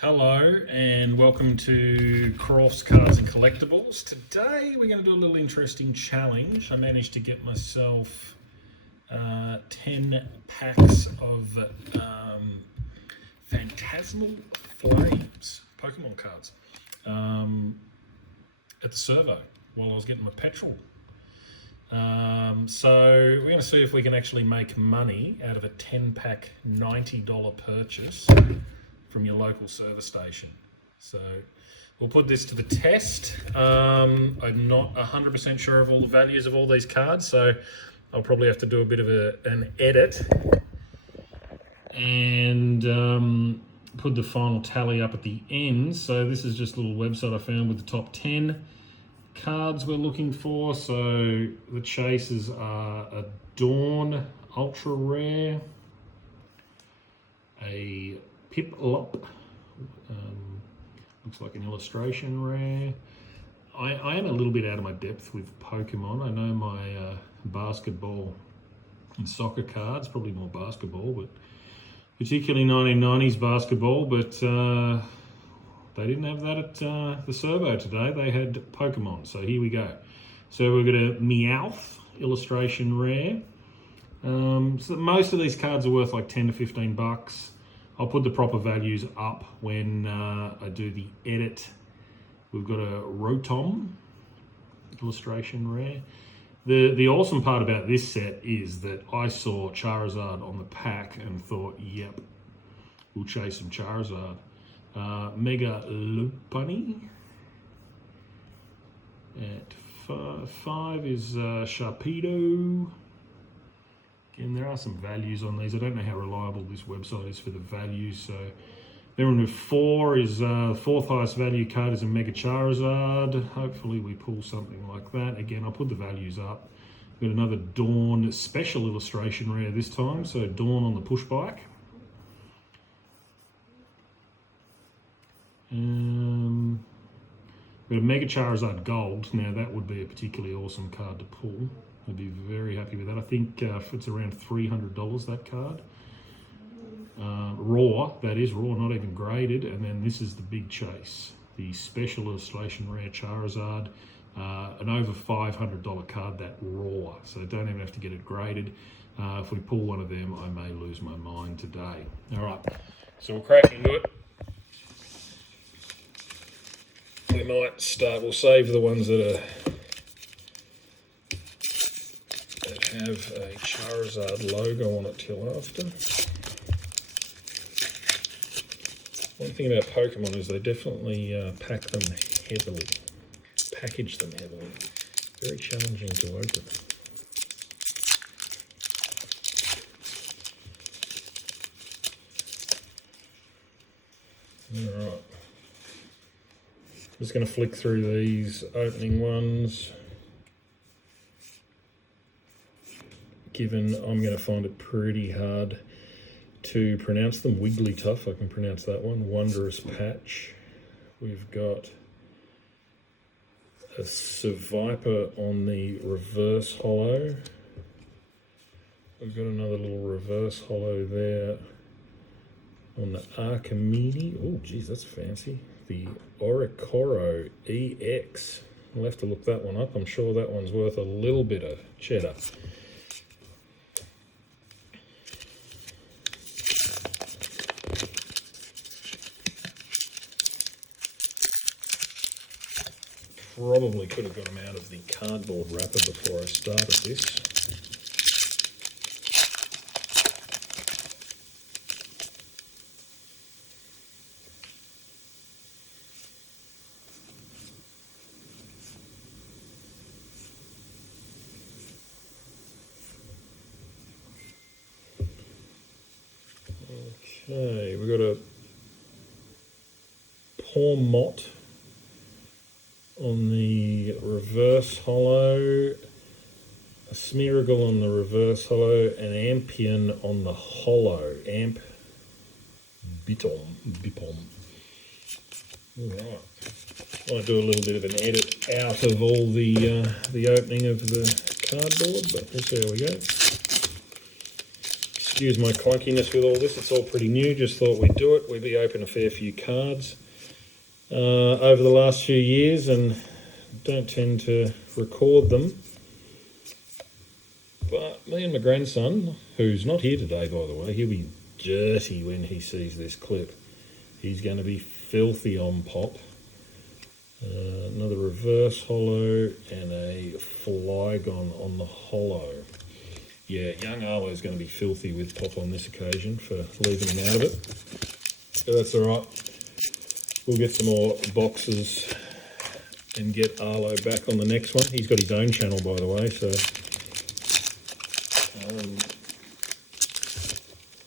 Hello and welcome to Crofts Cards and Collectibles. Today we're going to do a little interesting challenge. I managed to get myself 10 packs of Phantasmal Flames Pokemon cards at the servo while I was getting my petrol. So we're going to see if we can actually make money out of a 10 pack $90 purchase from your local service station. So we'll put this to the test. I'm not 100% sure of all the values of all these cards, so I'll probably have to do a bit of an edit and put the final tally up at the end. So this is just a little website I found with the top 10 cards we're looking for. So the chases are a Dawn Ultra Rare, a Piplup, looks like an illustration rare. I am a little bit out of my depth with Pokemon. I know my basketball and soccer cards, probably more basketball, but particularly 1990s basketball, but they didn't have that at the servo today. They had Pokemon, so here we go. So we've got a Meowth illustration rare. So most of these cards are worth like 10 to 15 bucks. I'll put the proper values up when I do the edit. We've got a Rotom illustration rare. The awesome part about this set is that I saw Charizard on the pack and thought, yep, we'll chase some Charizard. Mega Lopunny. At 5 is Sharpedo. And there are some values on these. I don't know how reliable this website is for the values. So then on 4 is the fourth highest value card is a Mega Charizard. Hopefully we pull something like that. Again, I'll put the values up. We've got another Dawn special illustration rare this time. So Dawn on the push bike. We've got a Mega Charizard Gold. Now that would be a particularly awesome card to pull. I'd be very happy with that. I think it's around $300, that card. Raw, that is raw, not even graded. And then this is the big chase, the special illustration rare Charizard, an over $500 card, that raw. So don't even have to get it graded. If we pull one of them, I may lose my mind today. All right, so we'll crack into it. We might start, we'll save the ones that have a Charizard logo on it till after. One thing about Pokemon is they definitely pack them heavily, package them heavily. Very challenging to open. Alright. Just going to flick through these opening ones. Given I'm going to find it pretty hard to pronounce them. Wigglytuff, I can pronounce that one. Wondrous Patch. We've got a Seviper on the reverse holo. We've got another little reverse holo there on the Archimede. Oh, geez, that's fancy. The Oricoro EX. I'll have to look that one up. I'm sure that one's worth a little bit of cheddar. Probably could have got them out of the cardboard wrapper before I started this. Okay, we've got a Pawmot on the reverse holo, a Smeargle on the reverse holo, an Ampion on the holo. Amp Bipom. Alright. Might do a little bit of an edit out of all the opening of the cardboard, but we'll see how we go. excuse my clunkiness with all this. It's all pretty new. Just thought we'd do it. We'd be open a fair few cards over the last few years and don't tend to record them. But me and my grandson, who's not here today, by the way, he'll be dirty when he sees this clip. He's going to be filthy on pop. Another reverse holo and a Flygon on the holo. Yeah, young Arlo's going to be filthy with pop on this occasion for leaving him out of it. So that's alright. We'll get some more boxes and get Arlo back on the next one. He's got his own channel, by the way, so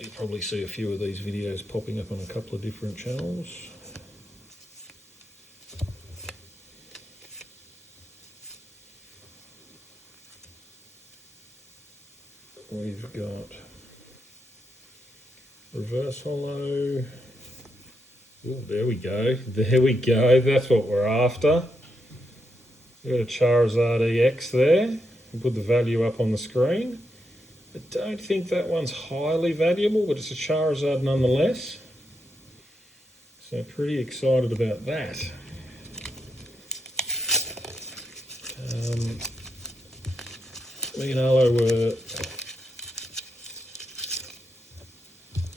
you'll probably see a few of these videos popping up on a couple of different channels. We've got reverse holo. Oh, there we go. There we go. That's what we're after. We've got a Charizard EX there. We'll put the value up on the screen. I don't think that one's highly valuable, but it's a Charizard nonetheless. So pretty excited about that. Me and Arlo were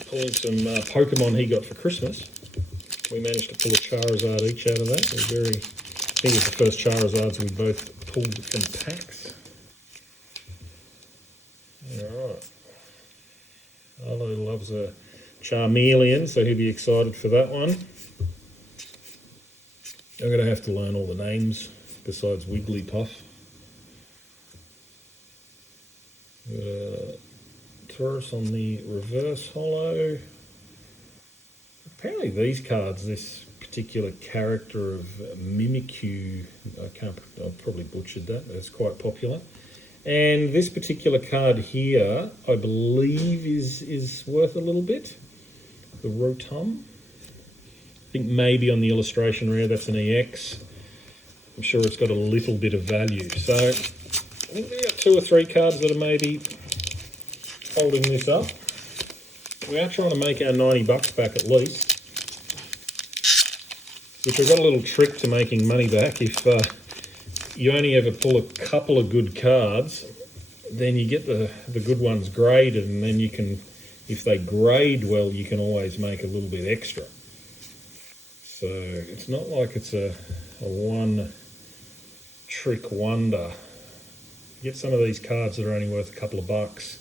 pulling some Pokemon he got for Christmas. We managed to pull a Charizard each out of that. It was I think it's the first Charizards we both pulled from packs. Alright. Arlo loves a Charmeleon, so he'll be excited for that one. I'm going to have to learn all the names besides Wigglypuff. Taurus on the reverse holo. Apparently these cards, this particular character of Mimikyu, I've probably butchered that, but it's quite popular. And this particular card here, I believe is worth a little bit. The Rotom. I think maybe on the illustration rare that's an EX. I'm sure it's got a little bit of value. So I think we've got 2 or 3 cards that are maybe holding this up. We are trying to make our $90 back at least. Which we've got a little trick to making money back. If you only ever pull a couple of good cards, then you get the good ones graded, and then you can, if they grade well, you can always make a little bit extra. So it's not like it's a one trick wonder. You get some of these cards that are only worth a couple of bucks,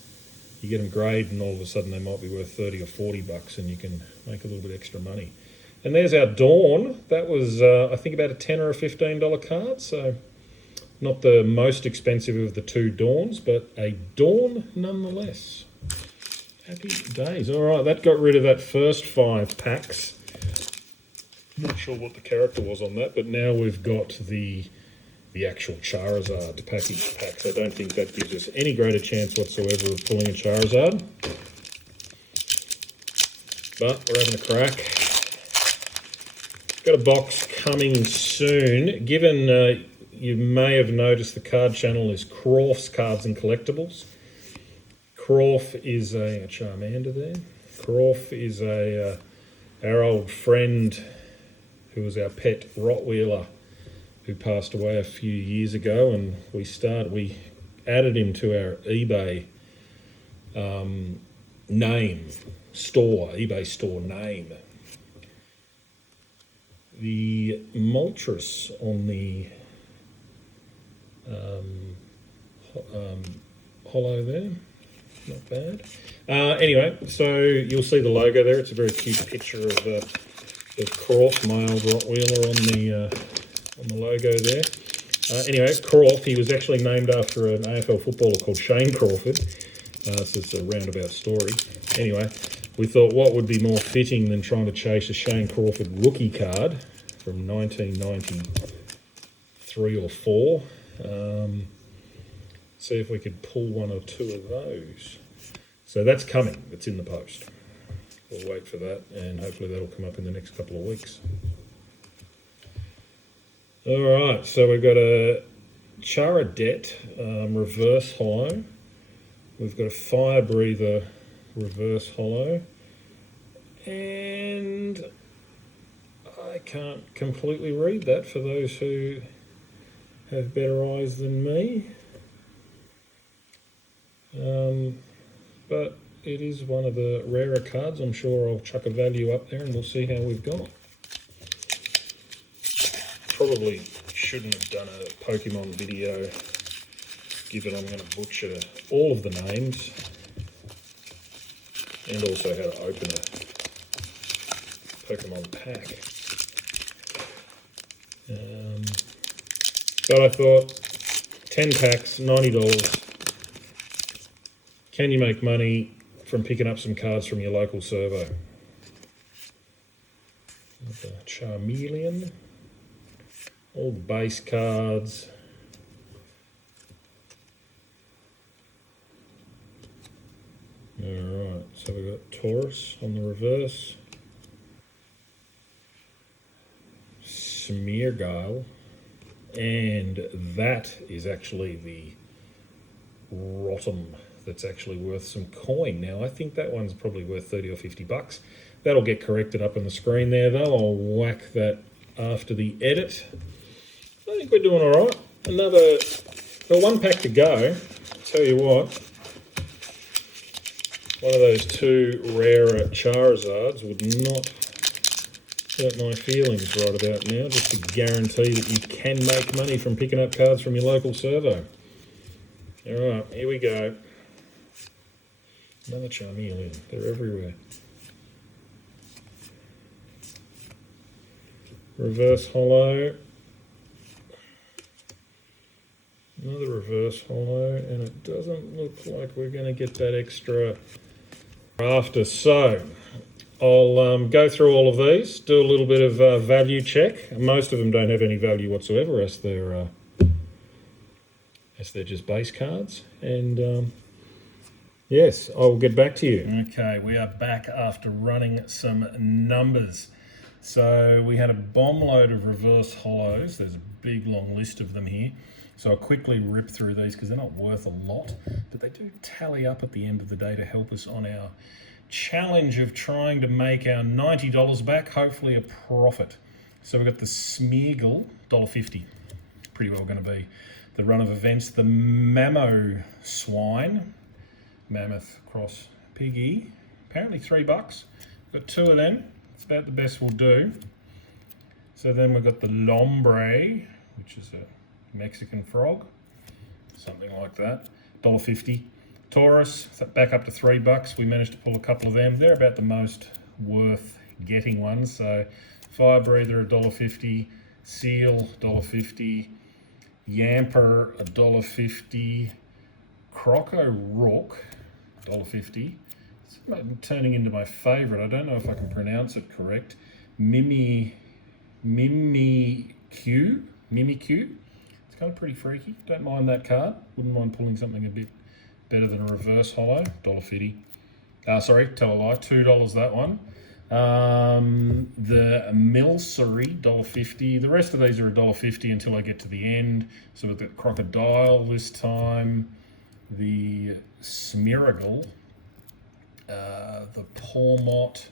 you get them graded and all of a sudden they might be worth 30 or 40 bucks and you can make a little bit extra money. And there's our Dawn. That was, I think, about a $10 or a $15 card, so not the most expensive of the 2 Dawns, but a Dawn nonetheless. Happy days. All right, that got rid of that first 5 packs. Not sure what the character was on that, but now we've got the actual Charizard package pack. So I don't think that gives us any greater chance whatsoever of pulling a Charizard. But we're having a crack. Got a box coming soon. Given you may have noticed the card channel is Crawf's Cards and Collectibles. Crawf is a Charmander there. Crawf is our old friend who was our pet Rottweiler who passed away a few years ago, and we added him to our eBay eBay store name. The Moltres on the holo there, not bad. Anyway, so you'll see the logo there. It's a very cute picture of Croft, my old Rottweiler, on the logo there. Anyway, Croft, he was actually named after an AFL footballer called Shane Crawford. So it's a roundabout story. Anyway, we thought what would be more fitting than trying to chase a Shane Crawford rookie card from 1993 or 4. See if we could pull 1 or 2 of those. So that's coming. It's in the post. We'll wait for that, and hopefully that'll come up in the next couple of weeks. All right, so we've got a Charizard reverse holo. We've got a Fire Breather reverse holo. And I can't completely read that for those who have better eyes than me. But it is one of the rarer cards. I'm sure I'll chuck a value up there and we'll see how we've gone. Probably shouldn't have done a Pokemon video, given I'm going to butcher all of the names and also how to open a Pokemon pack. But I thought 10 packs, $90. Can you make money from picking up some cards from your local servo? The Charmeleon, all the base cards. Alright, so we've got Taurus on the reverse. Smeargale. And that is actually the Rotom that's actually worth some coin. Now, I think that one's probably worth 30 or 50 bucks. That'll get corrected up on the screen there, though. I'll whack that after the edit. I think we're doing all right. Got one pack to go. Tell you what, one of those two rarer Charizards would not hurt my feelings right about now, just to guarantee that you can make money from picking up cards from your local servo. All right, here we go. Another Charmeleon. They're everywhere. Reverse holo. Another reverse holo, and it doesn't look like we're going to get that extra after. So I'll go through all of these, do a little bit of value check. Most of them don't have any value whatsoever, as they're just base cards. And yes, I will get back to you. Okay, we are back after running some numbers. So we had a bomb load of reverse holos. There's a big long list of them here. So I'll quickly rip through these because they're not worth a lot, but they do tally up at the end of the day to help us on our challenge of trying to make our $90 back, hopefully a profit. So we've got the Smeargle, $1.50. Pretty well going to be the run of events. The Mammo Swine, Mammoth cross Piggy, apparently $3. Got two of them. It's about the best we'll do. So then we've got the Lombre, which is a Mexican frog, something like that, $1.50. Taurus, back up to $3. We managed to pull a couple of them. They're about the most worth getting ones. So Fire Breather, $1.50. Seal, $1.50. Yamper, $1.50. Croco Rook, $1.50. It's turning into my favourite. I don't know if I can pronounce it correct. Mimikyu. It's kind of pretty freaky. Don't mind that card. Wouldn't mind pulling something a bit better than a reverse holo. $1.50. Sorry, tell a lie. $2 that one. The Milcery, $1.50. The rest of these are $1.50 until I get to the end. So we've got Crocodile this time. The Smeargle. The Pawmot.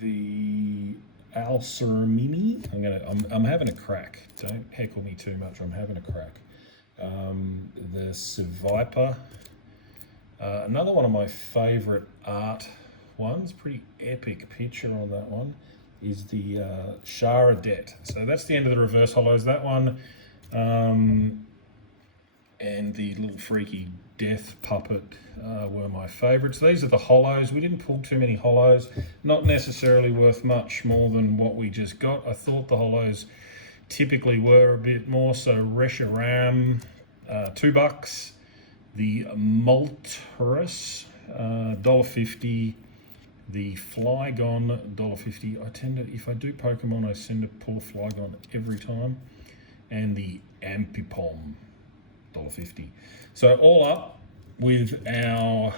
The Alceramini. I'm having a crack. Don't heckle me too much. I'm having a crack. The Seviper. Another one of my favourite art ones, pretty epic picture on that one, is the Charadet. So that's the end of the reverse holos. That one, and the little freaky death puppet were my favourites. These are the holos. We didn't pull too many holos. Not necessarily worth much more than what we just got. I thought the holos typically were a bit more. So Reshiram, $2. The Moltres, $1.50. The Flygon, $1.50. I tend to, if I do Pokemon, I tend to pull a Flygon every time. And the Ampipom, $1.50. So all up with our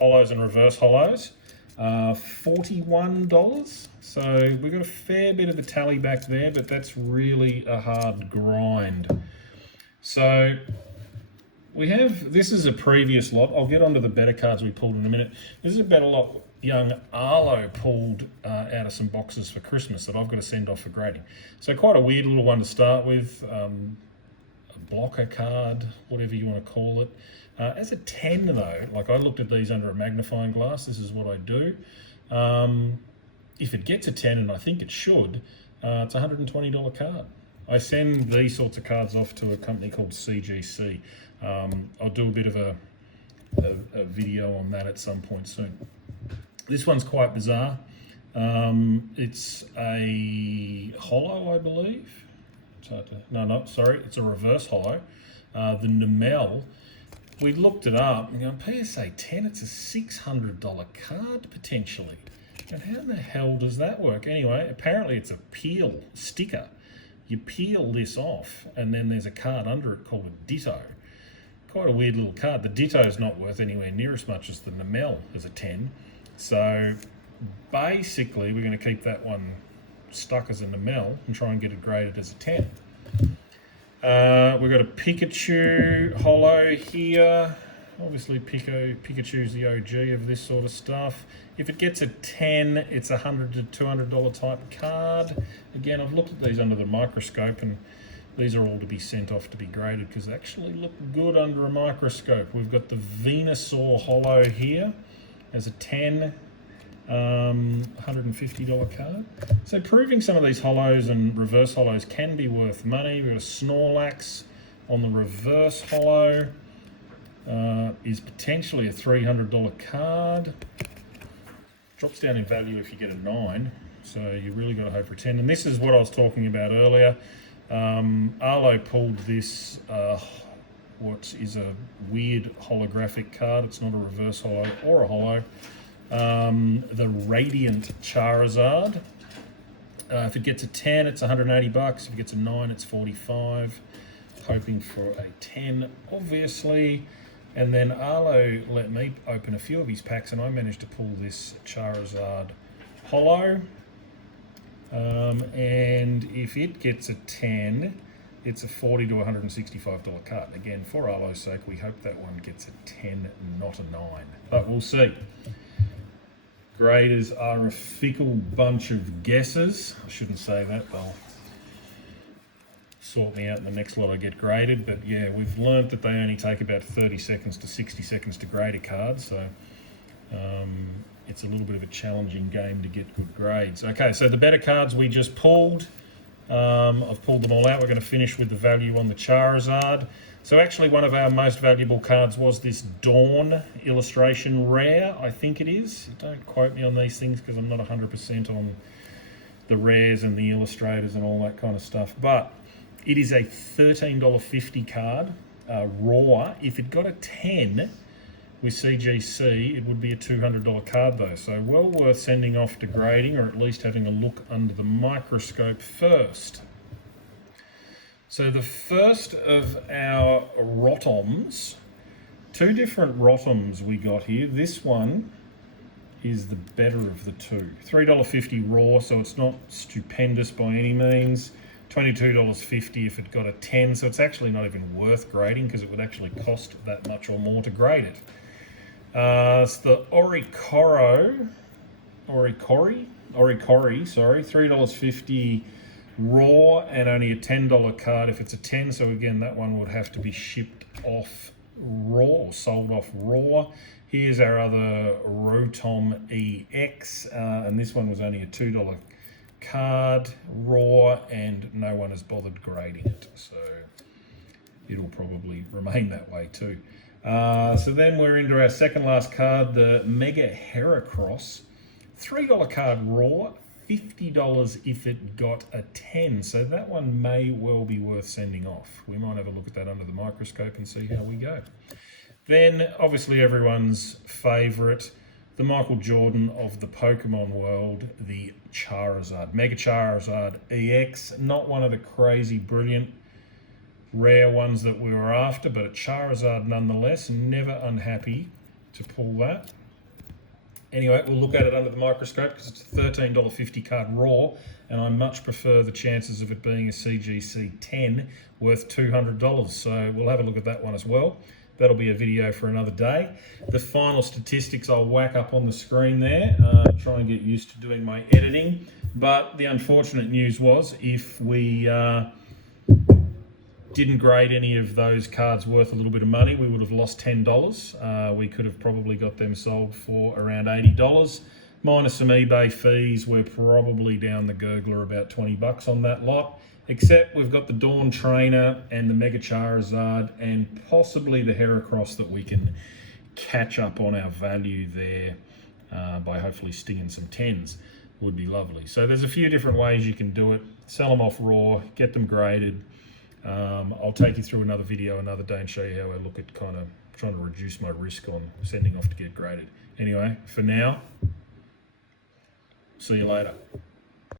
holos and reverse holos, $41. So we've got a fair bit of a tally back there, but that's really a hard grind. So This is a previous lot. I'll get onto the better cards we pulled in a minute. This is a better lot young Arlo pulled out of some boxes for Christmas that I've got to send off for grading. So quite a weird little one to start with. A blocker card, whatever you want to call it. As a 10 though, like I looked at these under a magnifying glass, this is what I do. If it gets a 10, and I think it should, it's a $120 card. I send these sorts of cards off to a company called CGC. I'll do a bit of a video on that at some point soon. This one's quite bizarre. It's a holo, I believe. It's a reverse holo. The Namel, we looked it up and going, PSA 10, it's a $600 card potentially. And how the hell does that work? Anyway, apparently it's a peel sticker. You peel this off and then there's a card under it called a Ditto. Quite a weird little card. The Ditto is not worth anywhere near as much as the Namel as a 10. So basically we're going to keep that one stuck as a Namel and try and get it graded as a 10. We've got a Pikachu holo here. Obviously Pikachu's the OG of this sort of stuff. If it gets a 10, it's a $100 to $200 type card. Again, I've looked at these under the microscope and these are all to be sent off to be graded because they actually look good under a microscope. We've got the Venusaur holo here as a 10, $150 card. So proving some of these holos and reverse holos can be worth money. We've got a Snorlax on the reverse holo. Is potentially a $300 card. Drops down in value if you get a 9, so you really got to hope for a 10. And this is what I was talking about earlier. Arlo pulled this, what is a weird holographic card. It's not a reverse holo or a holo. The Radiant Charizard. If it gets a 10, it's $180. If it gets a 9, it's $45. Hoping for a 10, obviously. And then Arlo let me open a few of his packs and I managed to pull this Charizard holo. And if it gets a 10, it's a $40 to $165 card. Again, for Arlo's sake, we hope that one gets a 10, not a 9. But we'll see. Graders are a fickle bunch of guesses. I shouldn't say that, they'll sort me out in the next lot I get graded. But yeah, we've learnt that they only take about 30 seconds to 60 seconds to grade a card. So it's a little bit of a challenging game to get good grades. Okay, so the better cards we just pulled. I've pulled them all out. We're going to finish with the value on the Charizard. So actually one of our most valuable cards was this Dawn illustration rare, I think it is. Don't quote me on these things because I'm not 100% on the rares and the illustrators and all that kind of stuff. But it is a $13.50 card, raw. If it got a 10 with CGC, it would be a $200 card though. So well worth sending off to grading, or at least having a look under the microscope first. So the first of our Rotoms, two different Rotoms we got here. This one is the better of the two. $3.50 raw, so it's not stupendous by any means. $22.50 if it got a 10, so it's actually not even worth grading because it would actually cost that much or more to grade it. It's the Oricori, sorry, $3.50 raw and only a $10 card if it's a 10. So again, that one would have to be shipped off raw or sold off raw. Here's our other Rotom EX, and this one was only a $2 card raw, and no one has bothered grading it, so it'll probably remain that way too. So then we're into our second last card, the Mega Heracross, $3 card raw, $50 if it got a 10, so that one may well be worth sending off. We might have a look at that under the microscope and see how we go. Then obviously everyone's favourite, the Michael Jordan of the Pokemon world, the Charizard, Mega Charizard EX. Not one of the crazy brilliant rare ones that we were after, but a Charizard nonetheless. Never unhappy to pull that. Anyway, we'll look at it under the microscope because it's a $13.50 card raw, and I much prefer the chances of it being a CGC 10 worth $200. So we'll have a look at that one as well. that'll be a video for another day. The final statistics I'll whack up on the screen there, try and get used to doing my editing. But the unfortunate news was, if we didn't grade any of those cards worth a little bit of money, we would have lost $10. We could have probably got them sold for around $80. Minus some eBay fees, we're probably down the gurgler about 20 bucks on that lot. Except we've got the Dawn Trainer and the Mega Charizard and possibly the Heracross that we can catch up on our value there by hopefully stinging some 10s. Would be lovely. So there's a few different ways you can do it. Sell them off raw, get them graded. I'll take you through another video another day and show you how I look at kind of trying to reduce my risk on sending off to get graded. Anyway, for now, see you later.